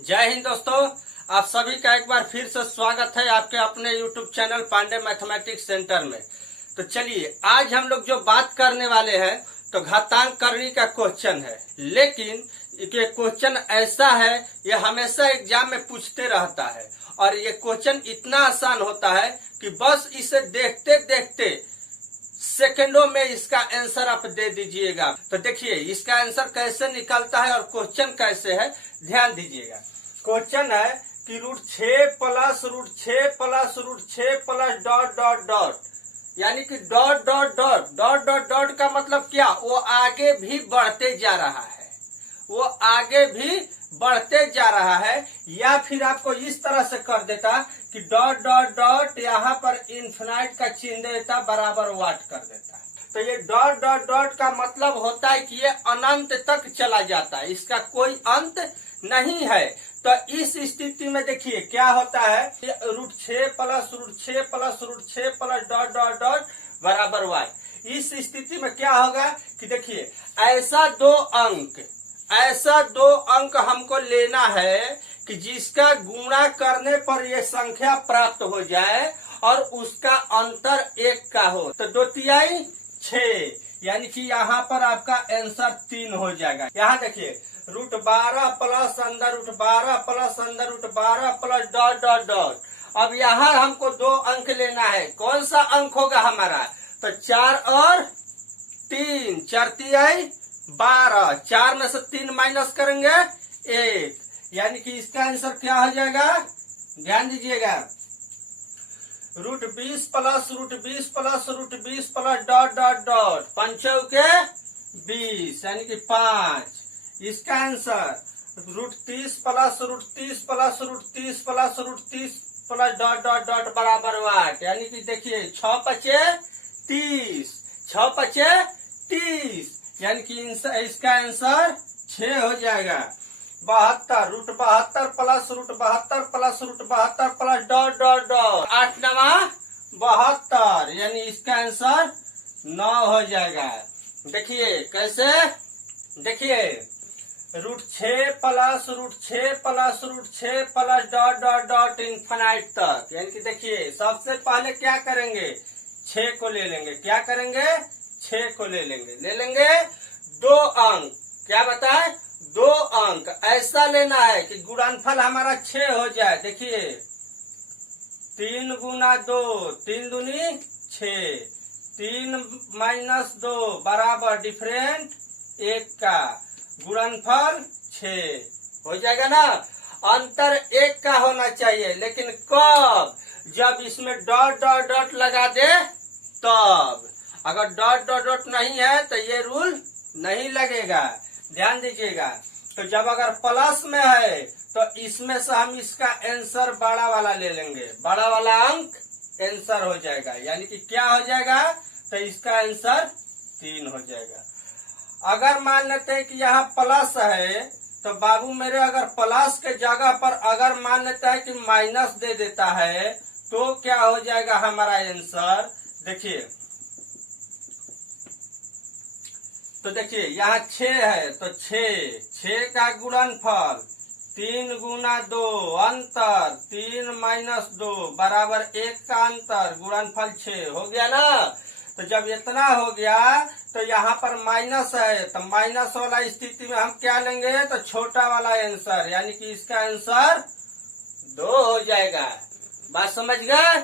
जय हिंद दोस्तों, आप सभी का एक बार फिर से स्वागत है आपके अपने YouTube channel Pandey mathematics centre में। तो चलिए आज हम लोग जो बात करने वाले हैं तो घातांक करनी का क्वेश्चन है, लेकिन ये क्वेश्चन ऐसा है ये हमेशा एग्जाम में पूछते रहता है और ये क्वेश्चन इतना आसान होता है कि बस इसे देखते देखते सेकंडों में इसका आंसर आप दे दीजिएगा। तो देखिए इसका आंसर कैसे निकलता है और क्वेश्चन कैसे है, ध्यान दीजिएगा। क्वेश्चन है कि √6 + √6 + √6 + डॉट डॉट डॉट, यानी कि dot dot dot dot dot dot का मतलब क्या, वो आगे भी बढ़ते जा रहा है, वो आगे भी बढ़ते जा रहा है। या फिर आपको इस तरह से कर देता कि डॉट डॉट डॉट यहाँ पर इन्फिनाइट का चिन्ह देता, बराबर वाट कर देता। तो ये डॉट डॉट डॉट का मतलब होता है कि ये अनंत तक चला जाता है, इसका कोई अंत नहीं है। तो इस स्थिति में देखिए क्या होता है, √6 + √6 + √6 + डॉट डॉट डॉट बराबर वाट। इस स्थिति में क्या होगा कि देखिए ऐसा दो अंक हमको लेना है कि जिसका गुणा करने पर यह संख्या प्राप्त हो जाए और उसका अंतर 1 का हो। तो 2×3 6, यानी कि यहाँ पर आपका आंसर 3 हो जाएगा। यहाँ देखिए √12 + √12 + √12 + डॉट डॉट डॉट। अब यहाँ हमको 2 अंक लेना है, कौन सा अंक होगा हमारा, तो 4 और 3, 4×3 12, 4 में से 3 माइनस करेंगे 1, यानी कि इसका आंसर क्या हो जाएगा, ध्यान दीजिएगा, √20 + √20 + √20 + डॉट डॉट डॉट, 5 के 20, यानी कि 5। इसका आंसर √30 + √30 + √30 + √30 + डॉट डॉट डॉट बराबर वाट, यानी कि देखिए 6×5 = 30, 6×5 = 30, यानी कि इसका आंसर 6 हो जाएगा। 72 √72 + √72 + √72 + डॉट डॉट डॉट, 8×9 = 72, यानी इसका आंसर 9 हो जाएगा। देखिए कैसे, देखिए √6 + √6 + √6 + डॉट डॉट डॉट इन्फिनाइट तक, यानी कि देखिए सबसे पहले क्या करेंगे, 6 को ले लेंगे, क्या करेंगे, 6 को ले लेंगे 2 अंक, क्या बताए, 2 अंक ऐसा लेना है कि गुणनफल हमारा 6 हो जाए। देखिए 3 × 2, 3 दूनी 6, 3 - 2 बराबर डिफरेंट 1 का, गुणनफल 6 हो जाएगा ना। अंतर 1 का होना चाहिए, लेकिन कब, जब इसमें डॉट डॉट डॉट लगा दे तब। अगर डॉट डॉट डॉट नहीं है तो ये रूल नहीं लगेगा, ध्यान दीजिएगा। तो जब अगर प्लस में है तो इसमें से हम इसका आंसर बड़ा वाला ले लेंगे, बड़ा वाला अंक आंसर हो जाएगा, यानी कि क्या हो जाएगा, तो इसका आंसर 3 हो जाएगा। अगर मान लेते हैं कि यहाँ प्लस है तो बाबू मेरे अगर प्लस के जगह पर अगर मान लेता है कि माइनस दे देता है तो क्या हो जाएगा हमारा आंसर, देखिए। तो देखिए यहाँ 6 है तो 6 का गुणनफल 3 × 2 अंतर 3 - 2 बराबर 1 का अंतर, गुणनफल 6 हो गया ना। तो जब इतना हो गया तो यहाँ पर माइनस है, तो माइनस वाला स्थिति में हम क्या लेंगे, तो छोटा वाला आंसर, यानी कि इसका आंसर 2 हो जाएगा। बात समझ गए।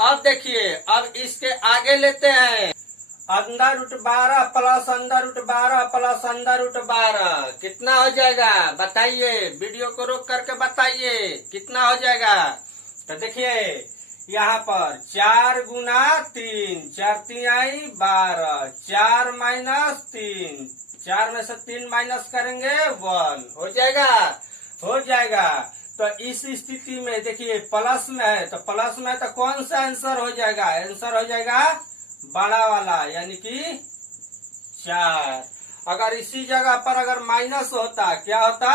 अब देखिए अब इसके आगे लेते हैं, √12 + √12 + √12 कितना हो जाएगा, बताइए, वीडियो को रोक करके बताइए कितना हो जाएगा। तो देखिए यहाँ पर 4 × 3, 4×3 = 12, 4 - 3, 4 में से 3 माइनस करेंगे 1, हो जाएगा, हो जाएगा। तो इस स्थिति में देखिए प्लस में है, तो प्लस में तो कौन सा आंसर हो जाएगा, आंसर हो जाएगा बड़ा वाला, यानी कि 4। अगर इसी जगह पर अगर माइनस होता, क्या होता,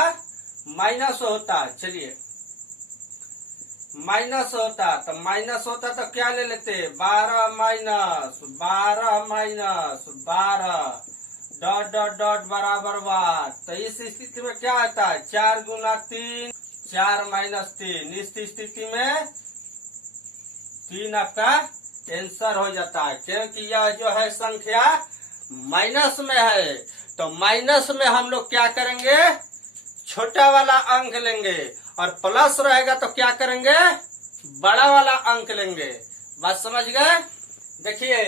माइनस होता, चलिए माइनस होता, तो क्या ले लेते, 12 - 12 डॉट डॉट डॉट बराबर वाट। तो इस स्थिति में क्या आता है, 4 × 3 4 माइनस 3। इस स्थिति में 3 आपका आंसर हो जाता है, क्योंकि यह जो है संख्या माइनस में है। तो माइनस में हम लोग क्या करेंगे, छोटा वाला अंक लेंगे, और प्लस रहेगा तो क्या करेंगे, बड़ा वाला अंक लेंगे। बात समझ गए। देखिए,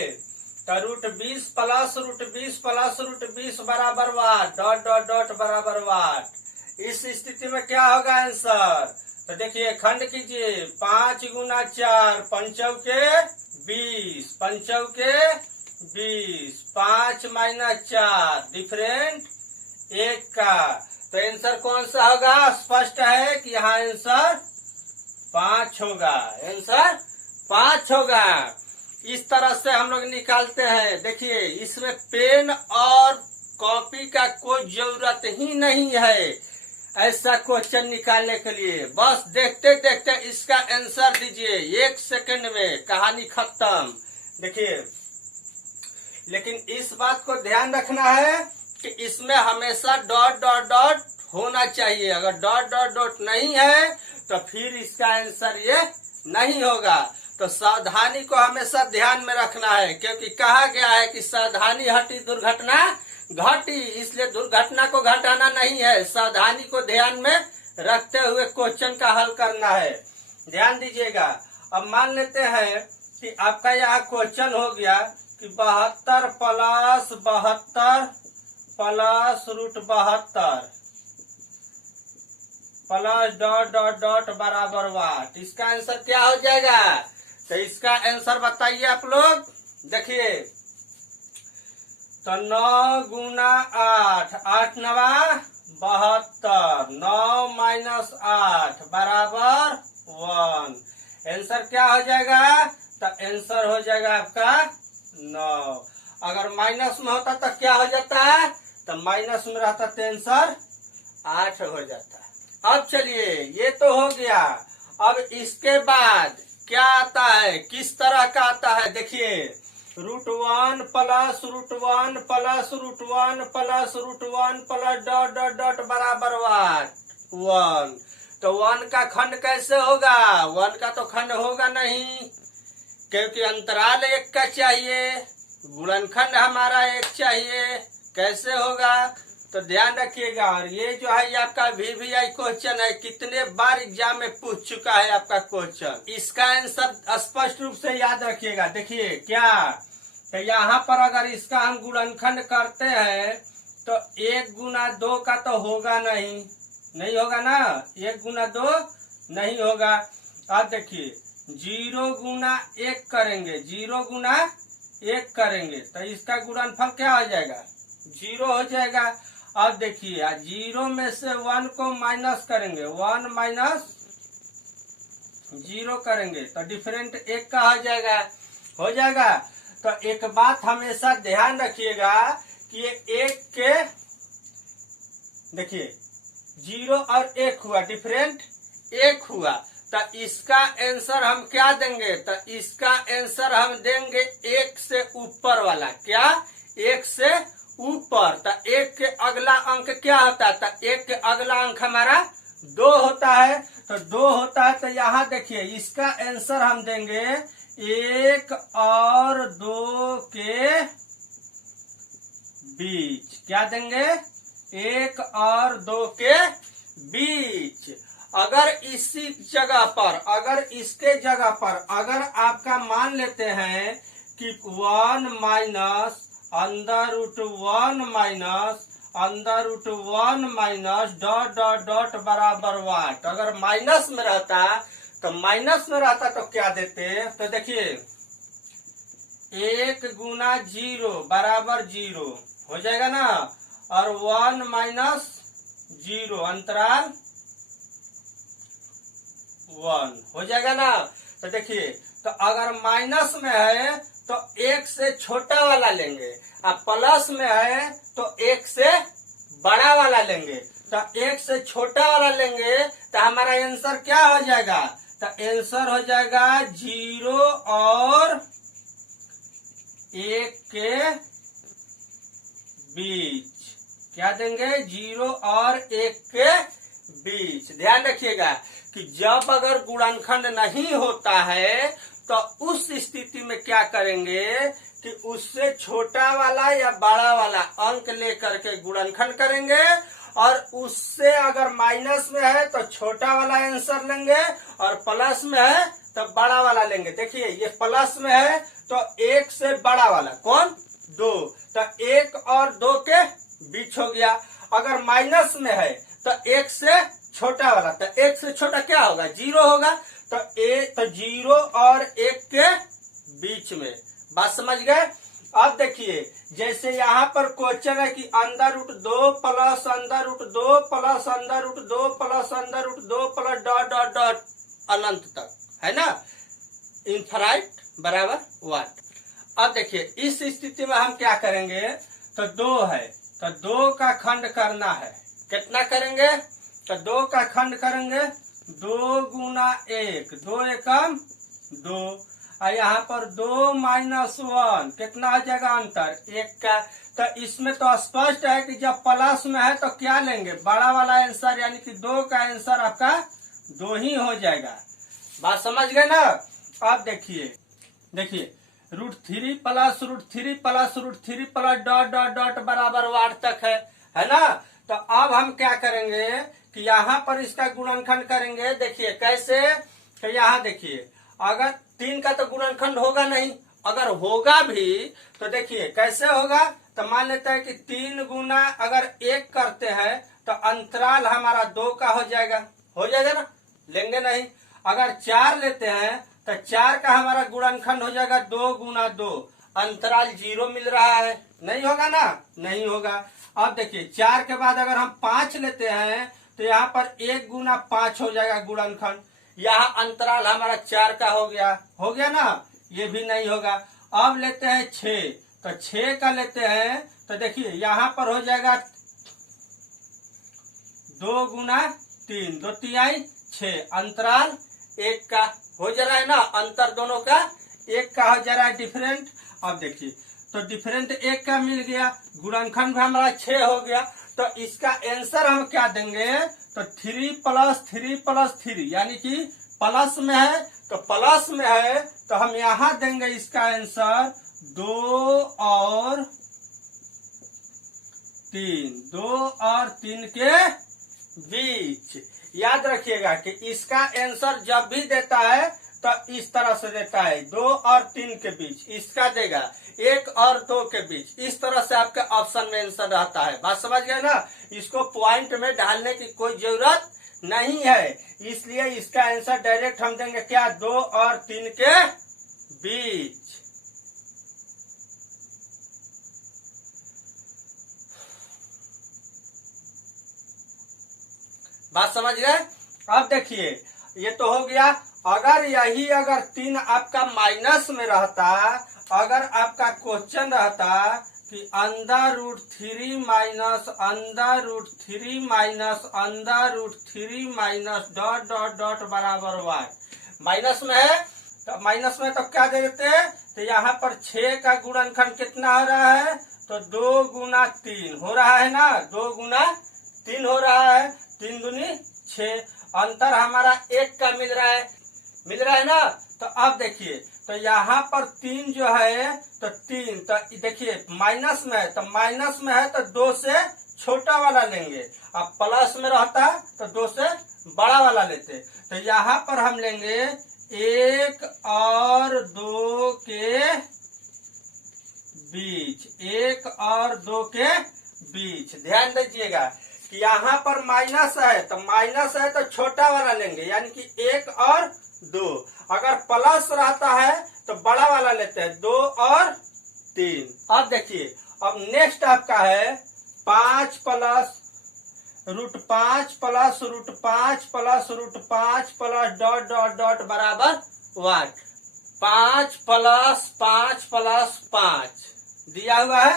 तो √20 प्लस √20 प्लस √20 बराबर वाट, डॉट डॉट डॉट बराबर वाट। इस स्थिति में क्या होगा आंसर, तो देखिए खंड कीजिए, 5 गुना 4 पंचौके 20, पंचौके 20, 5 माइनस 4 डिफरेंट 1 का। तो आंसर कौन सा होगा, स्पष्ट है कि यहाँ आंसर 5 होगा, आंसर 5 होगा। इस तरह से हम लोग निकालते हैं। देखिए, इसमें पेन और कॉपी का कोई जरूरत ही नहीं है ऐसा क्वेश्चन निकालने के लिए। बस देखते देखते इसका आंसर दीजिए, 1 सेकंड में कहानी खत्म। देखिए, लेकिन इस बात को ध्यान रखना है कि इसमें हमेशा डॉट डॉट डॉट होना चाहिए। अगर डॉट डॉट डॉट नहीं है तो फिर इसका आंसर ये नहीं होगा। तो सावधानी को हमेशा ध्यान में रखना है, क्योंकि कहा गया है कि सावधानी हटी दुर्घटना घटी। इसलिए दुर्घटना को घटाना नहीं है, सावधानी को ध्यान में रखते हुए क्वेश्चन का हल करना है। ध्यान दीजिएगा। अब मान लेते हैं कि आपका यहाँ क्वेश्चन हो गया कि 72 plus 72 plus √72 plus dot dot dot बराबर वाट। इसका आंसर क्या हो जाएगा, तो इसका आंसर बताइए आप लोग। देखिए, तो 9 गुना 8, 8 नवा 72, 9 माइनस 8 बराबर 1। आंसर क्या हो जाएगा, तो आंसर हो जाएगा आपका 9। अगर माइनस में होता तो क्या हो जाता है, तो माइनस में रहता तो आंसर 8 हो जाता। अब चलिए, ये तो हो गया। अब इसके बाद क्या आता है, किस तरह का आता है, देखिए √1 plus √1 plus √1 plus √1 plus dot dot dot बराबर वाट 1। तो 1 का खंड कैसे होगा, 1 का तो खंड होगा नहीं, क्योंकि अंतराल 1 का चाहिए, गुणनखंड हमारा 1 चाहिए। कैसे होगा, तो ध्यान रखिएगा। और ये जो है ये आपका VVI क्वेश्चन है, कितने बार एग्जाम में पूछ चुका है आपका क्वेश्चन। इसका आंसर स्पष्ट रूप से याद रखिएगा। देखिए क्या, तो यहाँ पर अगर इसका हम गुणनखंड करते हैं तो 1 गुना 2 का तो होगा नहीं, नहीं होगा ना, 1 गुना 2 नहीं होगा। अब देखिए 0 गुना 1 करेंगे, 0 गुना 1 करेंगे तो इसका गुणनफल क्या हो जाएगा, 0 हो जाएगा। अब देखिए 0 में से 1 को माइनस करेंगे, 1 माइनस 0 करेंगे तो डिफरेंट 1 का हो जाएगा, हो जाएगा। तो एक बात हमेशा ध्यान रखिएगा कि ये 1 के, देखिए 0 और 1 हुआ, डिफरेंट 1 हुआ। तो इसका आंसर हम क्या देंगे, तो इसका आंसर हम देंगे 1 से ऊपर वाला। क्या, 1 से ऊपर। तो 1 के अगला अंक क्या होता है, तो 1 के अगला अंक हमारा 2 होता है। तो 2 होता है, तो यहाँ देखिए इसका आंसर हम देंगे 1 और 2 के बीच। क्या देंगे, 1 और 2 के बीच। अगर इसी जगह पर, अगर इसके जगह पर अगर आपका मान लेते हैं कि 1 माइनस अंदर √1 माइनस अंदर √1 माइनस डॉट डॉट डॉट बराबर वाट, अगर माइनस में रहता तो माइनस में रहता तो क्या देते, तो देखिए 1 गुना 0 बराबर 0 हो जाएगा ना, और 1 माइनस 0 अंतराल 1 हो जाएगा ना। तो देखिए, तो अगर माइनस में है तो 1 से छोटा वाला लेंगे, अब प्लस में है तो 1 से बड़ा वाला लेंगे। तो 1 से छोटा वाला लेंगे तो हमारा आंसर क्या हो जाएगा, तो आंसर हो जाएगा 0 और 1 के बीच। क्या देंगे, 0 और 1 के बीच। ध्यान रखिएगा कि जब अगर गुणनखंड नहीं होता है तो उस स्थिति में क्या करेंगे कि उससे छोटा वाला या बड़ा वाला अंक लेकर के गुणनखंड करेंगे, और उससे अगर माइनस में है तो छोटा वाला आंसर लेंगे, और प्लस में है तो बड़ा वाला लेंगे। देखिए ये प्लस में है तो एक से बड़ा वाला कौन, 2, तो 1 और 2 के बीच हो गया। अगर माइनस में है तो 1 से छोटा वाला, तो 1 से छोटा क्या होगा, 0 होगा। तो 0 और 1 के बीच में। बात समझ गए। अब देखिए जैसे यहाँ पर क्वेश्चन है कि under root 2 plus under root 2 plus under root 2 plus under root 2 plus dot dot dot अनंत तक, है ना, इनफाइनाइट बराबर 1। अब देखिए इस स्थिति में हम क्या करेंगे, तो 2 है तो 2 का खंड करना है। कितना करेंगे, तो 2 का खंड करेंगे, 2 गुना 1, 2 एकम 2, और यहाँ पर 2 माइनस 1 कितना हो जाएगा अंतर 1 का। तो इसमें तो स्पष्ट है कि जब प्लस में है तो क्या लेंगे, बड़ा वाला आंसर, यानी कि 2 का आंसर आपका 2 ही हो जाएगा। बात समझ गए ना। अब देखिए √3 plus √3 plus √3 plus dot dot dot बराबर 8 तक है ना। तो अब हम क्या करेंगे कि यहाँ पर इसका गुणनखंड करेंगे। देखिए कैसे, तो यहाँ देखिए अगर 3 का तो गुणनखंड होगा नहीं, अगर होगा भी तो देखिए कैसे होगा, तो मान लेते हैं कि 3 गुना अगर 1 करते हैं तो अंतराल हमारा 2 का हो जाएगा ना, लेंगे नहीं। अगर 4 लेते हैं तो 4 का हमारा गुणनखंड हो जाएगा 2 गुना 2, अंतराल 0 मिल रहा है, नहीं होगा ना, नहीं होगा। अब देखिए 4 के बाद अगर हम 5 लेते हैं तो यहाँ पर 1 गुना 5 हो जाएगा गुणनखंड, यहाँ अंतराल हमारा 4 का हो गया ना, ये भी नहीं होगा। अब लेते हैं 6, तो 6 का लेते हैं तो देखिए यहाँ पर हो जाएगा 2 गुना 3, 2 तिहाई 6, अंतराल 1 का हो जा रहा है ना, अंतर दोनों का 1 का हो जा रहा है डिफरेंट। अब देखिए तो डिफरेंट 1 का मिल गया, गुणनखंड भी हमारा 6 हो गया। तो इसका आंसर हम क्या देंगे, तो 3 प्लस 3 प्लस 3, यानी कि प्लस में है तो प्लस में है तो हम यहाँ देंगे इसका आंसर 2 और 3 के बीच। याद रखिएगा कि इसका आंसर जब भी देता है तो इस तरह से देता है 2 और 3 के बीच, इसका देगा 1 और 2 के बीच, इस तरह से आपके ऑप्शन में आंसर रहता है। बात समझ गए ना। इसको पॉइंट में डालने की कोई जरूरत नहीं है, इसलिए इसका आंसर डायरेक्ट हम देंगे क्या, 2 और 3 के बीच। बात समझ गए। अब देखिए ये तो हो गया। अगर 3 आपका माइनस में रहता, अगर आपका क्वेश्चन रहता कि under root 3 minus under root 3 minus under root 3 minus dot dot dot बराबर 1, माइनस में है तो माइनस में तो क्या दे देते हैं, तो यहाँ पर 6 का गुणनखंड कितना हो रहा है, तो 2 गुना 3 हो रहा है ना, 2 गुना 3 हो रहा है, 3 दूनी 6, अंतर हमारा 1 का मिल रहा है ना। तो अब देखिए तो यहाँ पर 3 जो है तो 3, तो देखिए माइनस में है तो माइनस में है तो 2 से छोटा वाला लेंगे, अब प्लस में रहता तो 2 से बड़ा वाला लेते। तो यहाँ पर हम लेंगे 1 और 2 के बीच, 1 और 2 के बीच। ध्यान दीजिएगा कि यहाँ पर माइनस है तो छोटा वाला लेंगे, यानी कि 1 और 2। अगर प्लस रहता है तो बड़ा वाला लेते हैं, 2 और 3। अब देखिए अब नेक्स्ट आपका है 5 plus √5 plus √5 plus √5 plus dot dot dot बराबर 1, 5 प्लस 5 प्लस 5 दिया हुआ है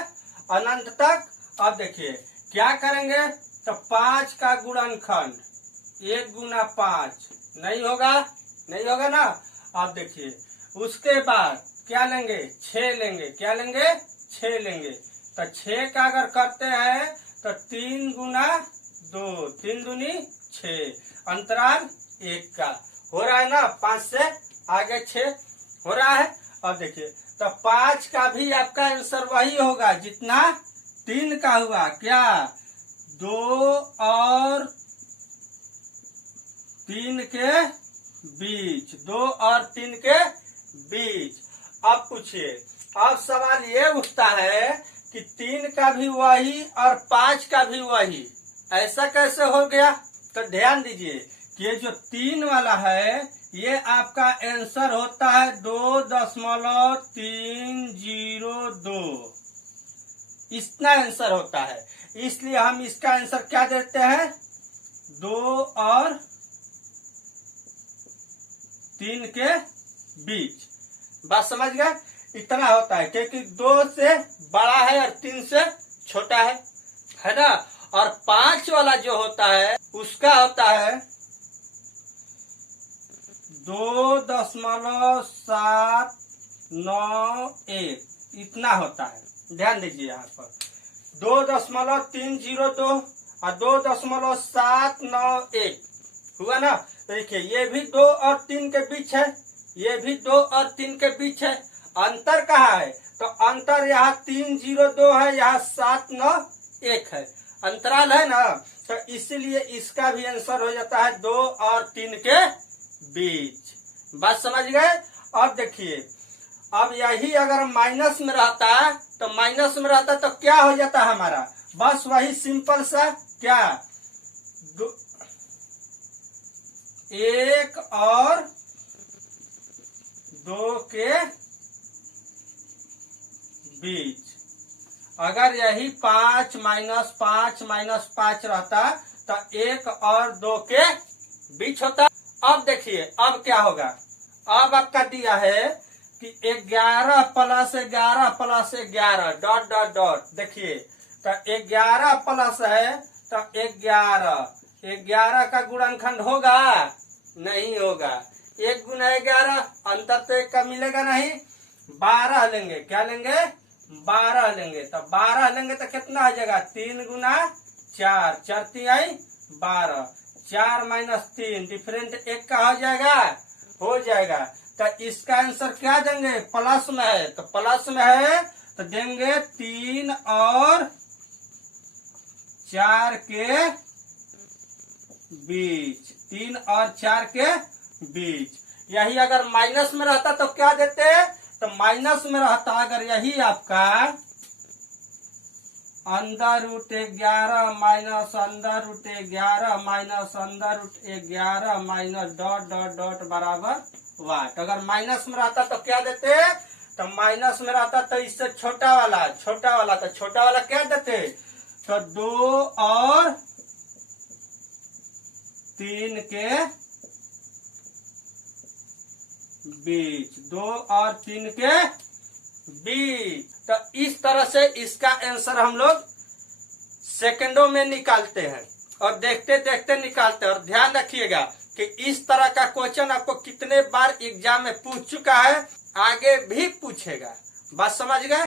अनंत तक। अब देखिए क्या करेंगे, तो 5 का गुणनखंड 1 गुना 5 नहीं होगा ना। अब देखिए उसके बाद क्या लेंगे, 6 लेंगे, क्या लेंगे, 6 लेंगे। तो 6 का अगर करते हैं तो 3 गुना 2, 3 दूनी 6 अंतराल 1 का हो रहा है ना। 5 से आगे 6 हो रहा है। और देखिए तो 5 का भी आपका आंसर वही होगा जितना 3 का हुआ। क्या 2 और 3 के बीच, 2 और 3 के बीच। अब पूछिए, अब सवाल ये उठता है कि 3 का भी वही और 5 का भी वही, ऐसा कैसे हो गया। तो ध्यान दीजिए कि ये जो 3 वाला है ये आपका आंसर होता है 2.302, इतना आंसर होता है। इसलिए हम इसका आंसर क्या देते हैं, 2 और 3 के बीच। बात समझ गए। इतना होता है क्योंकि 2 से बड़ा है और 3 से छोटा है ना। और 5 वाला जो होता है उसका होता है 2.791, इतना होता है। ध्यान दीजिए यहाँ पर 2.302 और 2.791 हुआ ना। देखिए ये भी 2 और 3 के बीच है, ये भी 2 और 3 के बीच है। अंतर कहाँ है, तो अंतर यहाँ 302 है, यहाँ 791 है, अंतराल है ना। तो इसीलिए इसका भी आंसर हो जाता है 2 और 3 के बीच। बात समझ गए। अब देखिए, अब यही अगर माइनस में रहता तो माइनस में रहता तो क्या हो जाता हमारा, बस वही सिंपल सा क्या 1 और 2 के बीच। अगर यही 5 माइनस 5 माइनस 5 रहता तो 1 और 2 के बीच होता। अब देखिए अब क्या होगा, अब आपका दिया है कि 11 plus 11 plus 11 dot dot dot. देखिए तो 11 प्लस है तो 11 का गुणनखंड होगा, नहीं होगा। 1 गुना 11 अंतर तो 1 का मिलेगा नहीं। 12 लेंगे, क्या लेंगे 12 लेंगे। तो 12 लेंगे तो कितना हो जाएगा, 3 गुना 4, 4 3 आई 12, 4 माइनस 3 डिफरेंट 1 का हो जाएगा। तो इसका आंसर क्या देंगे, प्लस में है तो प्लस में है तो देंगे 3 और 4 के बीच, 3 और 4 के बीच। यही अगर माइनस में रहता तो क्या देते, तो माइनस में रहता अगर यही आपका √11 minus √11 minus √11 minus dot dot dot बराबर वाट। अगर माइनस में रहता तो क्या देते, तो माइनस में रहता तो इससे छोटा वाला तो छोटा वाला क्या देते, तो 2 और 3 के बीच, 2 और 3 के बीच। तो इस तरह से इसका आंसर हम लोग सेकंडों में निकालते हैं और देखते देखते निकालते हैं। और ध्यान रखिएगा कि इस तरह का क्वेश्चन आपको कितने बार एग्जाम में पूछ चुका है, आगे भी पूछेगा। बात समझ गए।